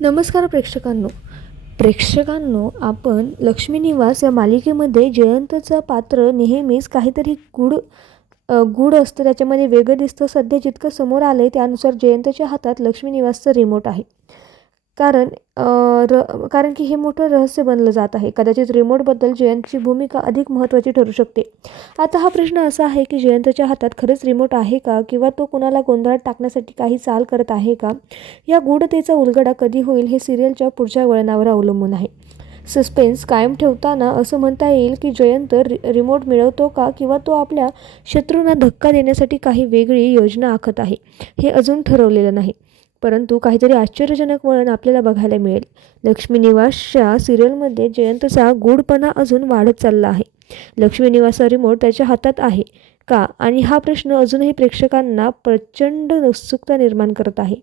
नमस्कार प्रेक्षकांनो. प्रेक्षकांनो आपण लक्ष्मी निवास या मालिकेमध्ये जयंतचं पात्र नेहमीच काहीतरी गूढ गुड गूढ असतं. त्याच्यामध्ये वेगळं दिसतं. सध्या जितकं समोर आलं आहे त्यानुसार जयंतच्या हातात लक्ष्मी निवासचं रिमोट आहे. कारण र कारण की हे मोठं रहस्य बनलं जात आहे. कदाचित रिमोटबद्दल जयंतची भूमिका अधिक महत्त्वाची ठरू शकते. आता हा प्रश्न असा आहे की जयंतच्या हातात खरंच रिमोट आहे का? किंवा तो कुणाला गोंधळात टाकण्यासाठी काही चाल करत आहे का? या गूढतेचा उलगडा कधी होईल हे सिरियलच्या पुढच्या वळणावर अवलंबून आहे. सस्पेन्स कायम ठेवताना असं म्हणता येईल की जयंत रि रिमोट मिळवतो का? किंवा तो आपल्या शत्रूंना धक्का देण्यासाठी काही वेगळी योजना आखत आहे. हे अजून ठरवलेलं नाही. परंतु काहीतरी आश्चर्यजनक वळण आपल्याला बघायला मिळेल. लक्ष्मी निवासच्या सिरियलमध्ये जयंतचा गूढपणा अजून वाढत चालला आहे. लक्ष्मी निवासचा रिमोट त्याच्या हातात आहे. का? आणि हा प्रश्न अजूनही प्रेक्षकांना प्रचंड उत्सुकता निर्माण करत आहे.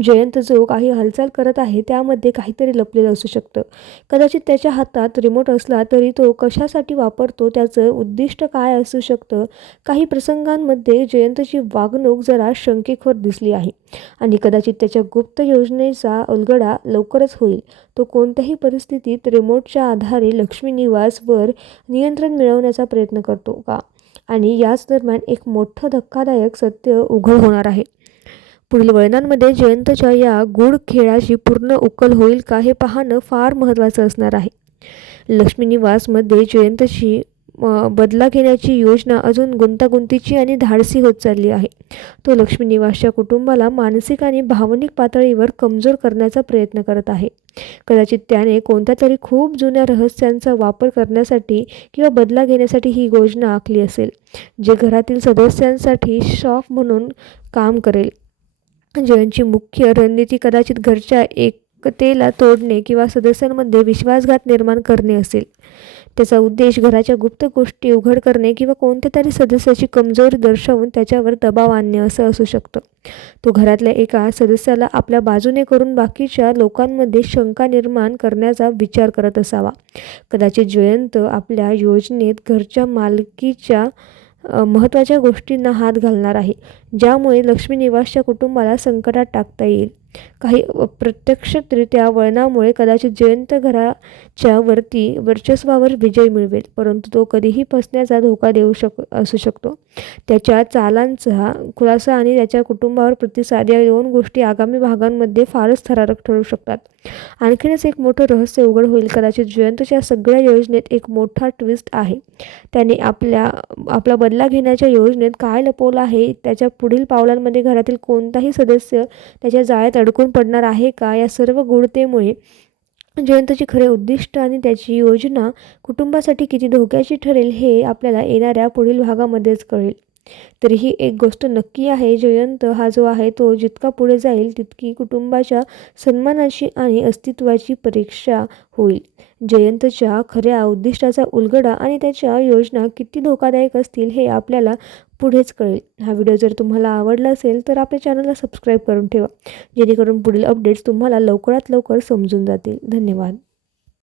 जयंत जो काही हालचाल करत आहे त्यामध्ये काहीतरी लपलेलं असू शकतं. कदाचित त्याच्या हातात रिमोट असला तरी तो कशासाठी वापरतो त्याचं उद्दिष्ट काय असू शकतं? काही प्रसंगांमध्ये जयंतची वागणूक जरा शंकेखोर दिसली आहे. आणि कदाचित त्याच्या गुप्त योजनेचा उलगडा लवकरच होईल. तो कोणत्याही परिस्थितीत रिमोटच्या आधारे लक्ष्मी निवासवर नियंत्रण मिळवण्याचा प्रयत्न करतो का? आणि याच दरम्यान एक मोठं धक्कादायक सत्य उघड होणार आहे. पुढील वळणांमध्ये जयंतच्या या गूढ खेळाची पूर्ण उकल होईल का हे पाहणं फार महत्त्वाचं असणार आहे. लक्ष्मीनिवासमध्ये जयंतची बदला घेण्याची योजना अजून गुंतागुंतीची आणि धाडसी होत चालली आहे. तो लक्ष्मीनिवासच्या कुटुंबाला मानसिक आणि भावनिक पातळीवर कमजोर करण्याचा प्रयत्न करत आहे. कदाचित त्याने कोणत्या तरी खूप जुन्या रहस्यांचा वापर करण्यासाठी किंवा बदला घेण्यासाठी ही योजना आखली असेल जे घरातील सदस्यांसाठी शॉक म्हणून काम करेल. जयंतची मुख्य रणनीती कदाचित घरच्या एकतेला तोडणे किंवा सदस्यांमध्ये विश्वासघात निर्माण करणे असेल. त्याचा उद्देश घराच्या गुप्त गोष्टी उघड करणे किंवा कोणत्या तरी सदस्याची कमजोरी दर्शवून त्याच्यावर दबाव आणणे असं असू शकतं. तो घरातल्या एका सदस्याला आपल्या बाजूने करून बाकीच्या लोकांमध्ये शंका निर्माण करण्याचा विचार करत असावा. कदाचित जयंत आपल्या योजनेत घरच्या मालकीच्या महत्त्वाच्या गोष्टींना हात घालणार आहे ज्यामुळे लक्ष्मी निवासच्या कुटुंबाला संकटात टाकता येईल. काही अप्रत्यक्षरित्या वळणामुळे कदाचित जयंत घराच्या वरती वर्चस्वावर विजय मिळवेल परंतु तो कधीही फसण्याचा धोका देऊ शक असू शकतो. त्याच्या चालांचा खुलासा आणि त्याच्या कुटुंबावर प्रतिसाद या दोन गोष्टी आगामी भागांमध्ये फारच थरारक ठरू शकतात. आणखीनच एक मोठं रहस्य उघड होईल. कदाचित जयंतच्या सगळ्या योजनेत एक मोठा ट्विस्ट आहे. त्याने आपल्या आपला बदला घेण्याच्या योजनेत काय लपवलं आहे? त्याच्या पुढील पावलांमध्ये घरातील कोणताही सदस्य त्याच्या जाळ्यात अडकून पडणार आहे का? या सर्व गूढतेमुळे जयंतचे खरे उद्दिष्ट आणि त्याची योजना कुटुंबासाठी किती धोक्याची ठरेल हे आपल्याला येणाऱ्या पुढील भागामध्येच कळेल. तरीही एक गोष्ट नक्की आहे जयंत हा जो आहे तो जितका पुढे जाईल तितकी कुटुंबाच्या सन्मानाची आणि अस्तित्वाची परीक्षा होईल. जयंतच्या खऱ्या उद्दिष्टाचा उलगडा आणि त्याच्या योजना किती धोकादायक असतील हे आपल्याला पुढेच कळेल. हा व्हिडिओ जर तुम्हाला आवडला असेल तर आपल्या चॅनलला सबस्क्राईब करून ठेवा. जेणेकरून पुढील अपडेट्स तुम्हाला लवकरात लवकर समजून जातील. धन्यवाद.